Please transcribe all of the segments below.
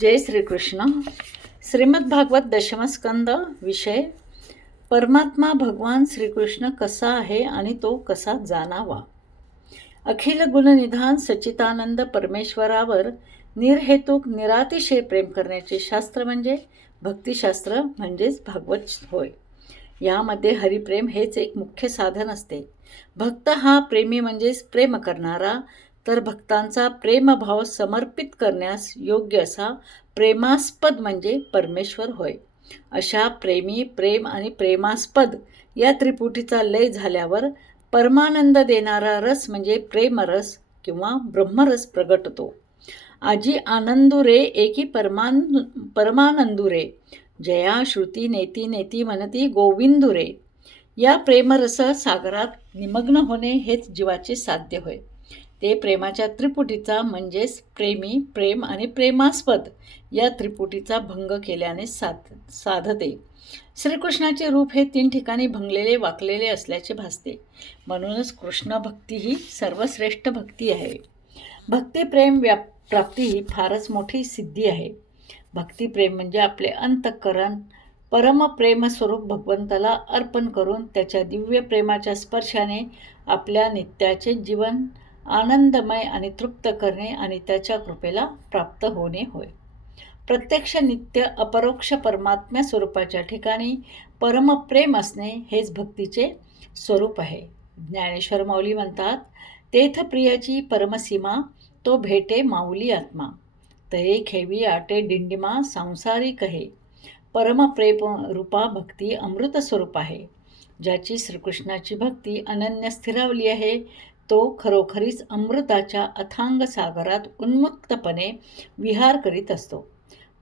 जय श्रीकृष्ण. श्रीमद भागवत दशमस्कंद विषय परमात्मा भगवान श्रीकृष्ण कसा आहे आणि तो कसा जाणावा? अखिल गुणनिधान सच्चितानंद परमेश्वरावर निर्हेतुक निरातिशय प्रेम करण्याचे शास्त्र म्हणजे भक्तिशास्त्र म्हणजेच भागवत होय. यामध्ये हरिप्रेम हेच एक मुख्य साधन असते. भक्त हा प्रेमी म्हणजेच प्रेम करणारा तर भक्तांचा प्रेमभाव समर्पित करण्यास योग्य असा प्रेमास्पद म्हणजे परमेश्वर होय. अशा प्रेमी प्रेम आणि प्रेमास्पद या त्रिपुटीचा लय झाल्यावर परमानंद देणारा रस म्हणजे प्रेमरस किंवा ब्रह्मरस प्रगटतो. आजी आनंदुरे एकी परमान परमानंदुरे जया श्रुती नेती नेती मनती गोविंदुरे. या प्रेमरस सागरात निमग्न होणे हेच जीवाचे साध्य होय. ते प्रेमाच्या त्रिपुटीचा म्हणजेच प्रेमी प्रेम आणि प्रेमास्पद या त्रिपुटीचा भंग केल्याने साध साधते. श्रीकृष्णाचे रूप हे तीन ठिकाणी भंगलेले वाकलेले असल्याचे भासते. म्हणूनच कृष्ण भक्ती ही सर्वश्रेष्ठ भक्ती आहे. भक्तिप्रेम व्या प्राप्ती ही फारच मोठी सिद्धी आहे. भक्तिप्रेम म्हणजे आपले अंतःकरण परमप्रेमस्वरूप भगवंताला अर्पण करून त्याच्या दिव्य प्रेमाच्या स्पर्शाने आपल्या नित्याचे जीवन आनंदमय आणि तृप्त करणे आणि त्याच्या कृपेला प्राप्त होणे होय. प्रत्यक्ष नित्य अपरोक्ष परमात्म्या स्वरूपाच्या ठिकाणी परमप्रेम असणे हेच भक्तीचे स्वरूप आहे. ज्ञानेश्वर माऊली म्हणतात तेथप्रियाची परमसीमा तो भेटे माऊली आत्मा. तये खेवी आटे डिंडिमा सांसारिक आहे परमप्रेम रूपा भक्ती अमृत स्वरूप आहे. ज्याची श्रीकृष्णाची भक्ती अनन्य स्थिरावली आहे तो खरोखरीच अमृताच्या अथांग सागरात उन्मुक्तपणे विहार करीत असतो.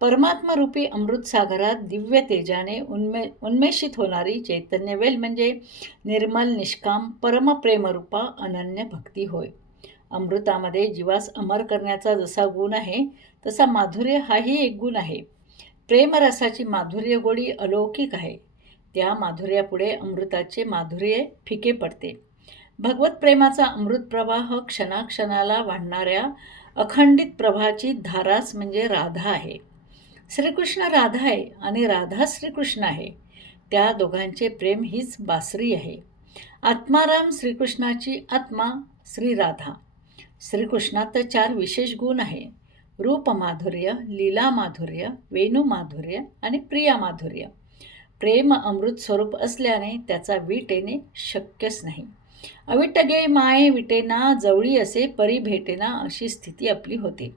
परमात्मरूपी अमृतसागरात दिव्य तेजाने उन्मे उन्मेषित होणारी चैतन्यवेल म्हणजे निर्मल निष्काम परमप्रेमरूपा अनन्य भक्ती होय. अमृतामध्ये जीवास अमर करण्याचा जसा गुण आहे तसा माधुर्य हाही एक गुण आहे. प्रेमरसाची माधुर्य गोडी अलौकिक आहे. त्या माधुर्यापुढे अमृताचे माधुर्य फिके पडते. भगवत प्रेमाचा अमृत प्रवाह क्षणाक्षणाला वाढणाऱ्या अखंडित प्रभाची धाराच म्हणजे राधा आहे. श्रीकृष्ण राधा आहे आणि राधा श्रीकृष्ण आहे. त्या दोघांचे प्रेम हीच बासरी आहे. आत्माराम श्रीकृष्णाची आत्मा श्रीराधा श्रीकृष्णात चार विशेष गुण आहे. रूपमाधुर्य लीलामाधुर्य लीला माधुर्य वेणू माधुर्य आणि प्रिया माधुर्य. प्रेम अमृत स्वरूप असल्याने त्याचा वीट येणे शक्यच नाही. अविटगे माये विटेना जवळी असे परी भेटेना अशी स्थिती आपली होते.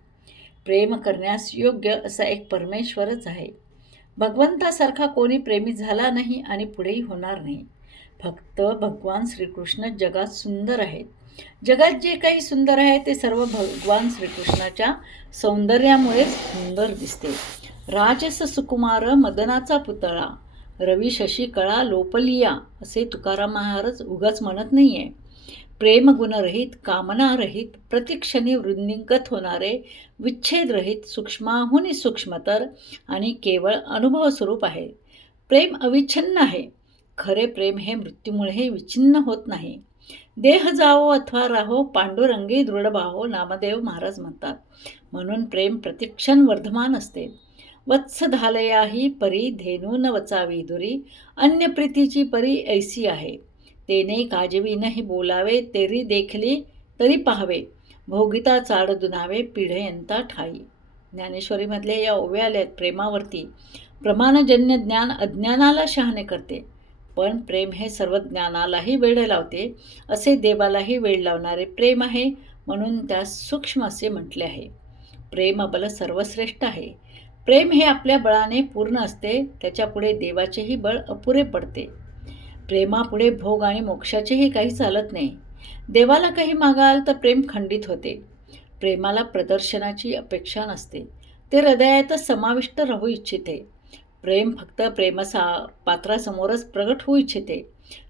प्रेम करण्यास योग्य असा एक परमेश्वरच आहे. भगवंतासारखा कोणी प्रेमी झाला नाही आणि पुढेही होणार नाही. फक्त भगवान श्रीकृष्ण जगात सुंदर आहेत. जगात जे काही सुंदर आहे ते सर्व भगवान श्रीकृष्णाच्या सौंदर्यामुळेच सुंदर दिसते. राजस सुकुमार मदनाचा पुतळा. रवी शशी कळा लोपलिया असे तुकाराम महाराज उगाच म्हणत नाही आहे प्रेमगुणरहित कामनारहित प्रतिक्षणी वृद्धिंगत होणारे विच्छेदरहित सूक्ष्माहुनी सूक्ष्मतर आणि केवळ अनुभव स्वरूप आहे. प्रेम अविच्छिन्न आहे. खरे प्रेम हे मृत्यूमुळेही विच्छिन्न होत नाही. देह जावो अथवा राहो पांडुरंगी दृढबाहो नामदेव महाराज म्हणतात. म्हणून प्रेम प्रतिक्षण वर्धमान असते. वत्सधालया ही परी धेनून वचावी दुरी. अन्य प्रीतीची परी ऐसी आहे. तेने काजवीनही बोलावे तेरी देखली तरी पाहावे. भोगिता चाड दुनावे पिढयंता ठाई. ज्ञानेश्वरीमधल्या या ओव्या आल्यात प्रेमावरती. प्रमाणजन्य ज्ञान अज्ञानाला शहाणे करते. पण प्रेम हे सर्व ज्ञानालाही वेळ लावते. असे देवालाही वेळ लावणारे प्रेम आहे म्हणून त्यास सूक्ष्म असे म्हटले आहे. प्रेम बल सर्वश्रेष्ठ आहे. प्रेम हे आपल्या बळाने पूर्ण असते त्याच्यापुढे देवाचेही बळ अपुरे पडते. प्रेमापुढे भोग आणि मोक्षाचेही काही चालत नाही. देवाला काही मागाल तर प्रेम खंडित होते. प्रेमाला प्रदर्शनाची अपेक्षा नसते. ते हृदयातच समाविष्ट राहू इच्छिते. प्रेम फक्त प्रेमसा पात्रासमोरच प्रगट होऊ इच्छिते.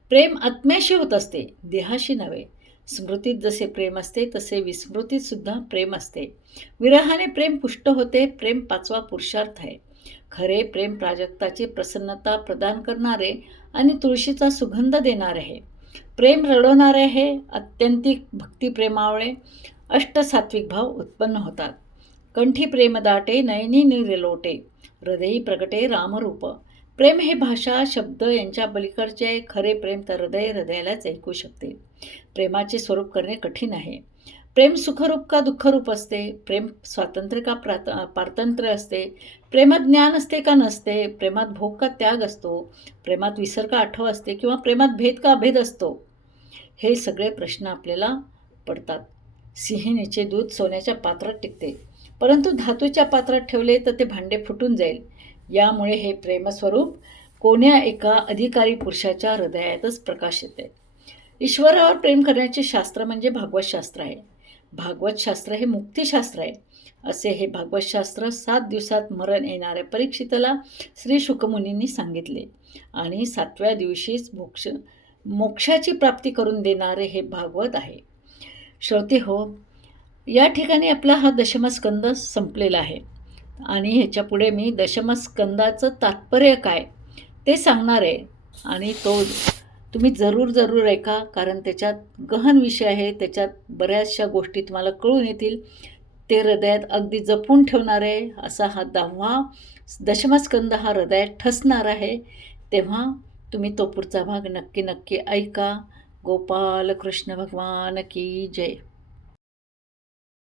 प्रेम आत्म्याशी होत असते देहाशी नव्हे. स्मृतीत जसे प्रेम असते तसे विस्मृतीतसुद्धा प्रेम असते. विरहाने प्रेम पुष्ट होते प्रेम पाचवा पुरुषार्थ आहे. खरे प्रेम प्राजक्ताची प्रसन्नता प्रदान करणारे आणि तुळशीचा सुगंध देणारे आहे. प्रेम रडवणारे हे अत्यंतिक भक्तिप्रेमामुळे अष्टसात्विक भाव उत्पन्न होतात. कंठी प्रेम दाटे नयनी निरलोटे हृदयी प्रगटे रामरूप. प्रेम हे भाषा शब्द यांच्या पलीकडचे खरे प्रेम तर हृदय हृदयालाच ऐकू शकते. प्रेमाचे स्वरूप करणे कठीण आहे. प्रेम सुखरूप का दुःखरूप असते? प्रेम स्वातंत्र्य का प्रात पारतंत्र्य असते? प्रेमात ज्ञान असते का नसते? प्रेमात भोग का त्याग असतो? प्रेमात विसर का आठव असते किंवा प्रेमात भेद का अभेद असतो? हे सगळे प्रश्न आपल्याला पडतात. सिंहिणीचे दूध सोन्याच्या पात्रात टिकते. परंतु धातूच्या पात्रात ठेवले तर ते भांडे फुटून जाईल. यामुळे हे प्रेमस्वरूप कोण्या एका अधिकारी पुरुषाच्या हृदयातच प्रकाश येते. ईश्वरावर प्रेम करण्याचे शास्त्र म्हणजे भागवत शास्त्र आहे. भागवत शास्त्र हे मुक्तिशास्त्र आहे. असे हे भागवत शास्त्र सात दिवसात मरण येणाऱ्या परीक्षितला श्री शुकमुनींनी सांगितले आणि सातव्या दिवशीच मोक्ष मोक्षाची प्राप्ती करून देणारे हे भागवत आहे. श्रोते हो या ठिकाणी आपला हा दशमस्कंद संपलेला आहे. आणि ह्याच्या पुढे मी दशमस्कंदाचं तात्पर्य काय ते सांगणार आहे. आणि तो तुम्ही जरूर जरूर ऐका कारण त्याच्यात गहन विषय आहे. त्याच्यात बऱ्याचशा गोष्टी तुम्हाला कळून येतील. ते हृदयात अगदी जपून ठेवणार आहे. असा हा दहावा दशमस्कंद हा हृदयात ठसणार आहे. तेव्हा तुम्ही तो पुढचा भाग नक्की नक्की ऐका. गोपाल कृष्ण भगवान की जय.